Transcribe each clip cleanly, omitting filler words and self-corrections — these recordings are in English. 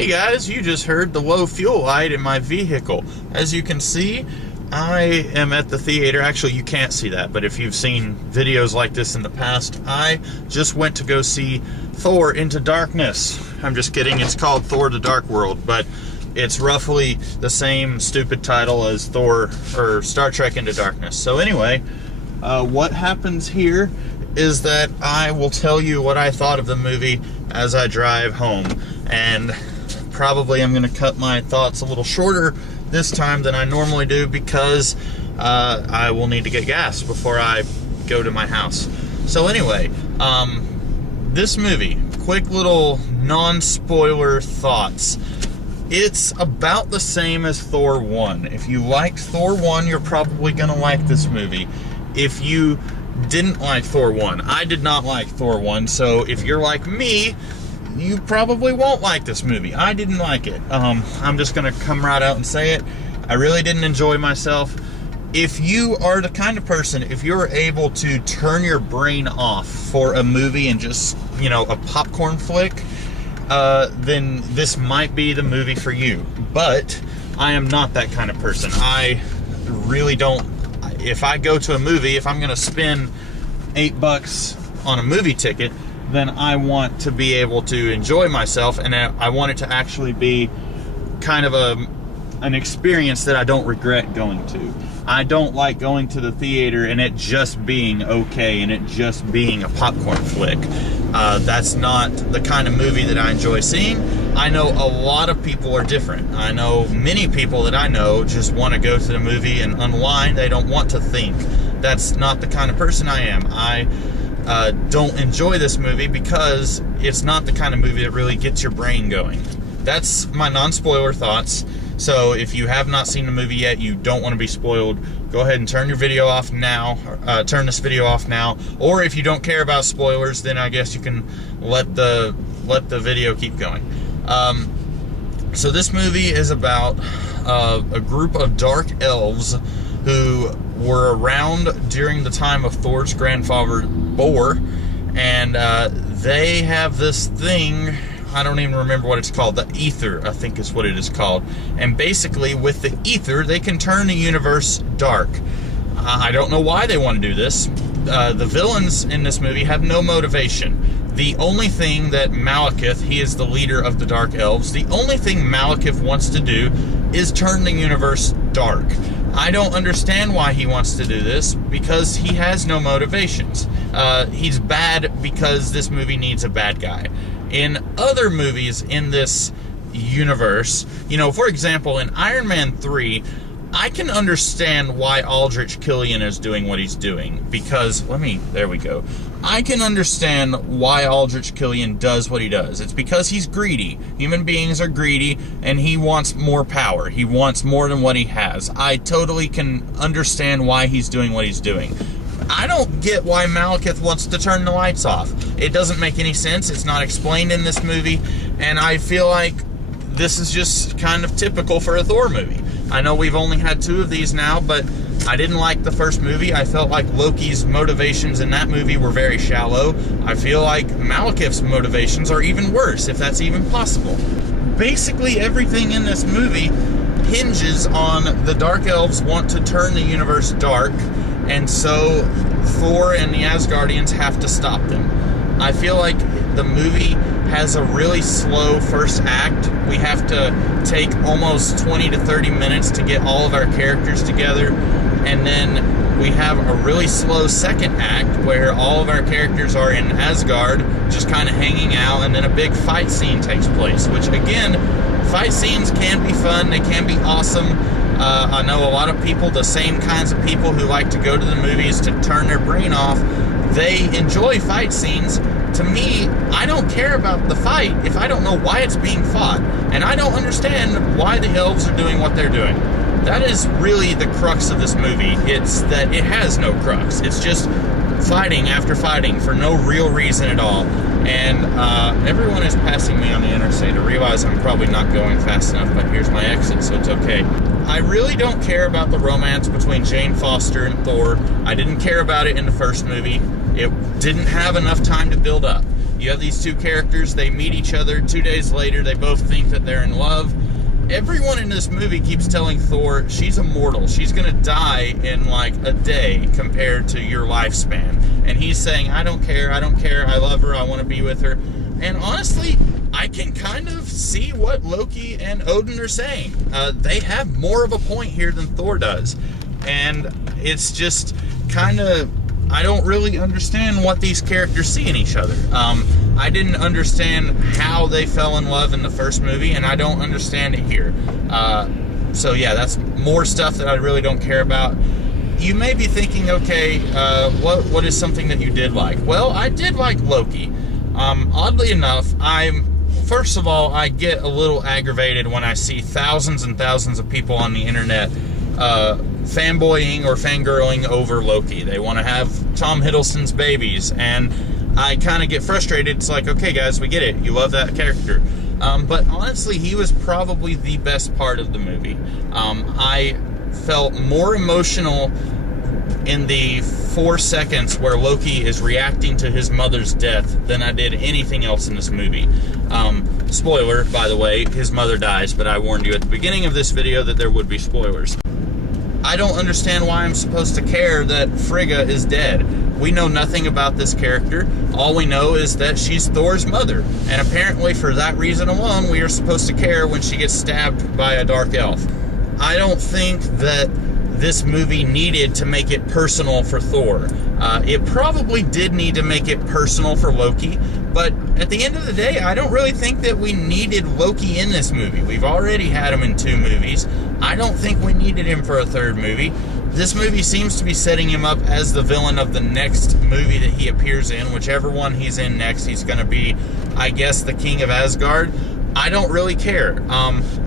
Hey guys, you just heard the low fuel light in my vehicle. As you can see, I am at the theater. Actually, you can't see that, but if you've seen videos like this in the past, I just went to go see Thor Into Darkness. I'm just kidding, it's called Thor The Dark World, but it's roughly the same stupid title as Thor or Star Trek Into Darkness. So anyway, what happens here is that I will tell you what I thought of the movie as I drive home. And probably I'm going to cut my thoughts a little shorter this time than I normally do because I will need to get gas before I go to my house. So anyway, this movie, quick little non-spoiler thoughts. It's about the same as Thor 1. If you liked Thor 1, you're probably going to like this movie. If you didn't like Thor 1, I did not like Thor 1, so if you're like me, you probably won't like this movie. I didn't like it. I'm just going to come right out and say it. I really didn't enjoy myself. If you are the kind of person, if you're able to turn your brain off for a movie and just, a popcorn flick, then this might be the movie for you. But I am not that kind of person. I really don't. If I go to a movie, if I'm going to spend $8 on a movie ticket, then I want to be able to enjoy myself, and I want it to actually be kind of an experience that I don't regret going to. I don't like going to the theater and it just being okay and it just being a popcorn flick. That's not the kind of movie that I enjoy seeing. I know a lot of people are different. I know many people that I know just want to go to the movie and unwind. They don't want to think. That's not the kind of person I am. I don't enjoy this movie because it's not the kind of movie that really gets your brain going. That's my non-spoiler thoughts. So if you have not seen the movie yet, you don't want to be spoiled, go ahead and turn your video off now, turn this video off now. Or if you don't care about spoilers, then I guess you can let the video keep going. So this movie is about a group of dark elves who were around during the time of Thor's grandfather, Thor, and they have this thing, I don't even remember what it's called, the ether, I think is what it is called. And basically, with the ether, they can turn the universe dark. I don't know why they want to do this. The villains in this movie have no motivation. The only thing that Malekith, he is the leader of the Dark Elves, the only thing Malekith wants to do is turn the universe dark. I don't understand why he wants to do this, because he has no motivations. He's bad because this movie needs a bad guy. In other movies in this universe, for example, in Iron Man 3, I can understand why Aldrich Killian is doing what he's doing, because, there we go. I can understand why Aldrich Killian does what he does. It's because he's greedy. Human beings are greedy, and he wants more power. He wants more than what he has. I totally can understand why he's doing what he's doing. I don't get why Malekith wants to turn the lights off. It doesn't make any sense. It's not explained in this movie, and I feel like this is just kind of typical for a Thor movie. I know we've only had 2 of these now, but I didn't like the first movie. I felt like Loki's motivations in that movie were very shallow. I feel like Malekith's motivations are even worse, if that's even possible. Basically, everything in this movie hinges on the Dark Elves want to turn the universe dark, and so Thor and the Asgardians have to stop them. I feel like the movie has a really slow first act. We have to take almost 20 to 30 minutes to get all of our characters together, and then we have a really slow second act where all of our characters are in Asgard just kind of hanging out, and then a big fight scene takes place, which again, fight scenes can be fun, they can be awesome. I know a lot of people, the same kinds of people who like to go to the movies to turn their brain off, they enjoy fight scenes. To me, I don't care about the fight if I don't know why it's being fought. And I don't understand why the elves are doing what they're doing. That is really the crux of this movie. It's that it has no crux. It's just fighting after fighting for no real reason at all. And everyone is passing me on the interstate. I realize I'm probably not going fast enough, but here's my exit, so it's okay. I really don't care about the romance between Jane Foster and Thor. I didn't care about it in the first movie. It didn't have enough time to build up. You have these two characters, they meet each other. 2 days later, they both think that they're in love. Everyone in this movie keeps telling Thor she's immortal. She's going to die in like a day compared to your lifespan. And he's saying, I don't care, I love her, I want to be with her. And honestly, I can kind of see what Loki and Odin are saying. They have more of a point here than Thor does. And it's just kind of, I don't really understand what these characters see in each other. I didn't understand how they fell in love in the first movie, and I don't understand it here. So yeah, that's more stuff that I really don't care about. You may be thinking, okay, what is something that you did like? Well, I did like Loki. Oddly enough, first of all, I get a little aggravated when I see thousands and thousands of people on the internet fanboying or fangirling over Loki. They want to have Tom Hiddleston's babies, and I kind of get frustrated. It's like, okay guys, we get it. You love that character. But honestly, he was probably the best part of the movie. I felt more emotional in the 4 seconds where Loki is reacting to his mother's death than I did anything else in this movie. Spoiler, by the way, his mother dies, but I warned you at the beginning of this video that there would be spoilers. I don't understand why I'm supposed to care that Frigga is dead. We know nothing about this character. All we know is that she's Thor's mother. And apparently for that reason alone, we are supposed to care when she gets stabbed by a dark elf. I don't think that this movie needed to make it personal for Thor. It probably did need to make it personal for Loki, but at the end of the day, I don't really think that we needed Loki in this movie. We've already had him in 2 movies. I don't think we needed him for a 3rd movie. This movie seems to be setting him up as the villain of the next movie that he appears in. Whichever one he's in next, he's going to be, I guess, the King of Asgard. I don't really care.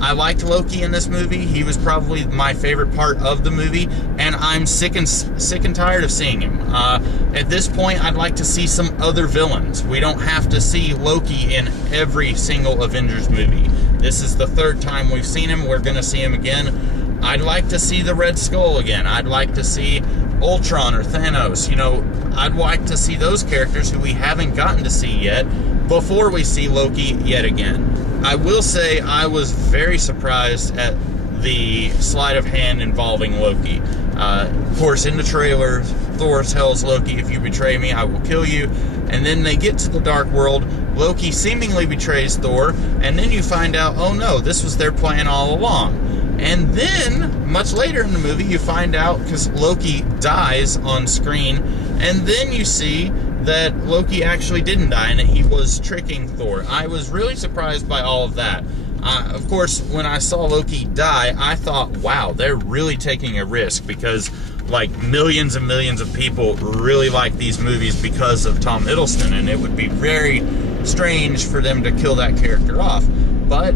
I liked Loki in this movie. He was probably my favorite part of the movie, and I'm sick and tired of seeing him. At this point, I'd like to see some other villains. We don't have to see Loki in every single Avengers movie. This is the 3rd time we've seen him. We're going to see him again. I'd like to see the Red Skull again. I'd like to see Ultron or Thanos. You know, I'd like to see those characters who we haven't gotten to see yet before we see Loki yet again. I will say I was very surprised at the sleight of hand involving Loki. Of course, in the trailer, Thor tells Loki, if you betray me, I will kill you. And then they get to the Dark World. Loki seemingly betrays Thor. And then you find out, oh no, this was their plan all along. And then, much later in the movie, you find out, because Loki dies on screen, and then you see that Loki actually didn't die and that he was tricking Thor. I was really surprised by all of that. Of course, when I saw Loki die, I thought, wow, they're really taking a risk, because like millions and millions of people really like these movies because of Tom Hiddleston, and it would be very strange for them to kill that character off. But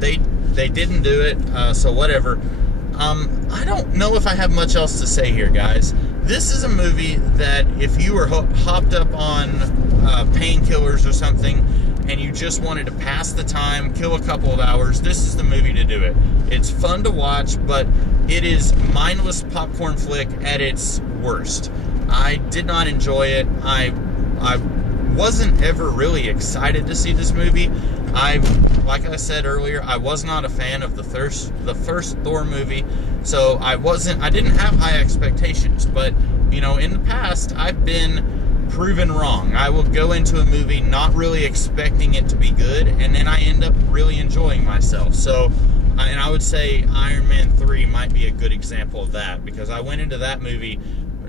they didn't do it, so whatever. I don't know if I have much else to say here, guys. This is a movie that if you were hopped up on painkillers or something and you just wanted to pass the time, kill a couple of hours, this is the movie to do it. It's fun to watch, but it is mindless popcorn flick at its worst. I did not enjoy it. I wasn't ever really excited to see this movie. Like I said earlier, I was not a fan of the first Thor movie, so I didn't have high expectations. But, you know, in the past, I've been proven wrong. I will go into a movie not really expecting it to be good, and then I end up really enjoying myself. So, and I would say Iron Man 3 might be a good example of that, because I went into that movie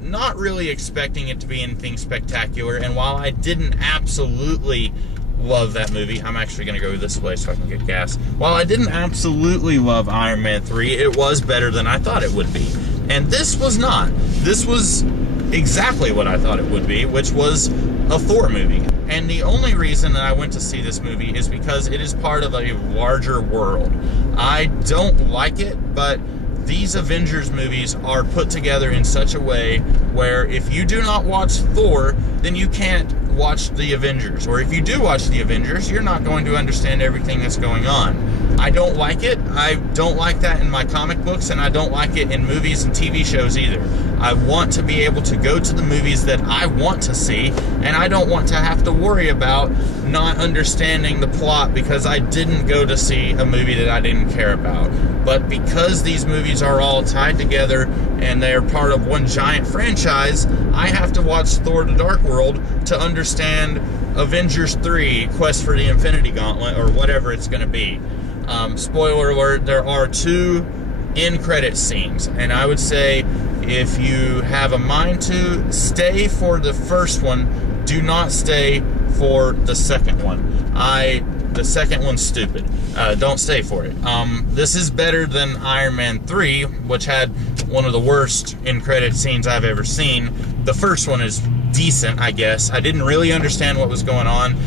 not really expecting it to be anything spectacular, and while I didn't absolutely love that movie, I'm actually going to go this way so I can get gas. While I didn't absolutely love Iron Man 3, it was better than I thought it would be. And this was not. This was exactly what I thought it would be, which was a Thor movie. And the only reason that I went to see this movie is because it is part of a larger world. I don't like it, but these Avengers movies are put together in such a way where if you do not watch Thor, then you can't watched the Avengers, or if you do watch the Avengers, you're not going to understand everything that's going on. I don't like it. I don't like that in my comic books, and I don't like it in movies and TV shows either. I want to be able to go to the movies that I want to see, and I don't want to have to worry about not understanding the plot because I didn't go to see a movie that I didn't care about. But because these movies are all tied together and they're part of one giant franchise, I have to watch Thor: The Dark World to understand Avengers 3, Quest for the Infinity Gauntlet, or whatever it's going to be. Spoiler alert, there are 2 end credit scenes, and I would say if you have a mind to, stay for the first one. Do not stay for the second one. The second one's stupid. Don't stay for it. This is better than Iron Man 3, which had one of the worst end credit scenes I've ever seen. The first one is decent, I guess. I didn't really understand what was going on.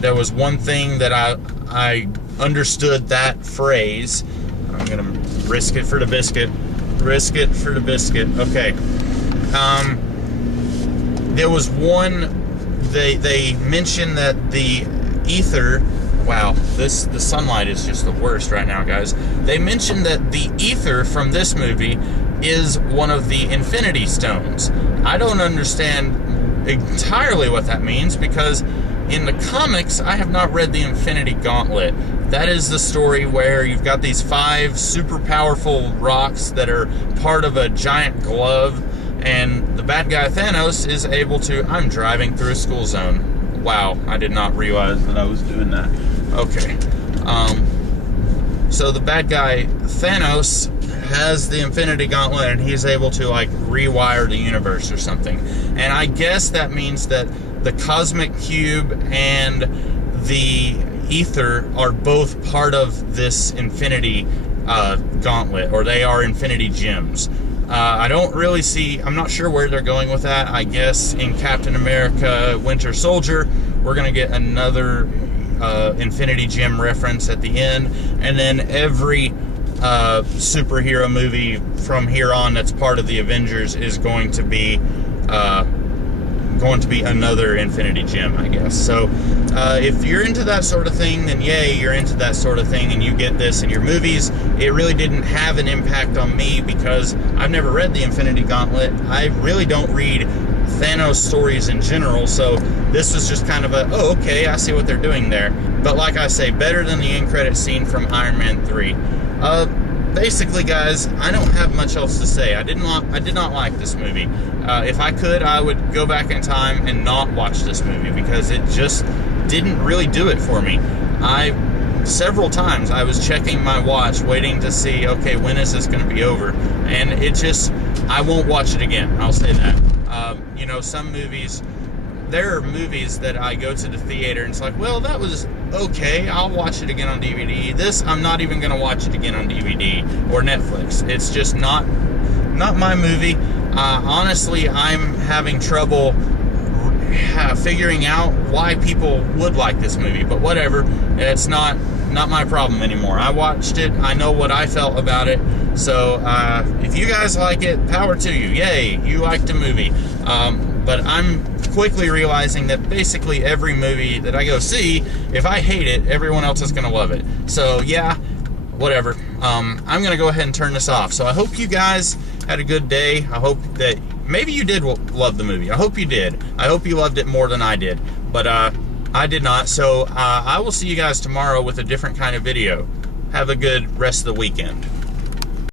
There was one thing that I understood that phrase. I'm gonna risk it for the biscuit. Risk it for the biscuit. Okay. There was one. They mentioned that the ether. Wow, the sunlight is just the worst right now, guys. They mentioned that the ether from this movie is one of the Infinity Stones. I don't understand entirely what that means, because in the comics, I have not read the Infinity Gauntlet. That is the story where you've got these 5 super powerful rocks that are part of a giant glove, and the bad guy Thanos is able to... I'm driving through a school zone. Wow, I did not realize that I was doing that. Okay. So the bad guy Thanos has the Infinity Gauntlet, and he's able to, like, rewire the universe or something. And I guess that means that the Cosmic Cube and the Ether are both part of this Infinity Gauntlet, or they are Infinity Gems. I don't really see... I'm not sure where they're going with that. I guess in Captain America Winter Soldier, we're going to get another Infinity Gem reference at the end, and then every superhero movie from here on that's part of the Avengers is going to be another Infinity Gem, I guess. So if you're into that sort of thing, then yay, you're into that sort of thing, and you get this in your movies. It really didn't have an impact on me because I've never read the Infinity Gauntlet. I really don't read Thanos stories in general, so this was just kind of a, oh, okay, I see what they're doing there. But like I say, better than the end credit scene from Iron Man 3. Basically, guys, I don't have much else to say. I did not like this movie. If I could, I would go back in time and not watch this movie because it just didn't really do it for me. Several times I was checking my watch, waiting to see, okay, when is this going to be over? And I won't watch it again. I'll say that. Some movies, there are movies that I go to the theater and it's like, well, that was okay, I'll watch it again on DVD. This, I'm not even going to watch it again on DVD or Netflix. It's just not my movie. Honestly, I'm having trouble figuring out why people would like this movie, but whatever. It's not my problem anymore. I watched it. I know what I felt about it. So if you guys like it, power to you. Yay, you liked a movie. But I'm quickly realizing that basically every movie that I go see, if I hate it, everyone else is going to love it. So yeah, whatever. I'm going to go ahead and turn this off. So I hope you guys had a good day. I hope that maybe you did love the movie. I hope you did. I hope you loved it more than I did. But I did not. So I will see you guys tomorrow with a different kind of video. Have a good rest of the weekend.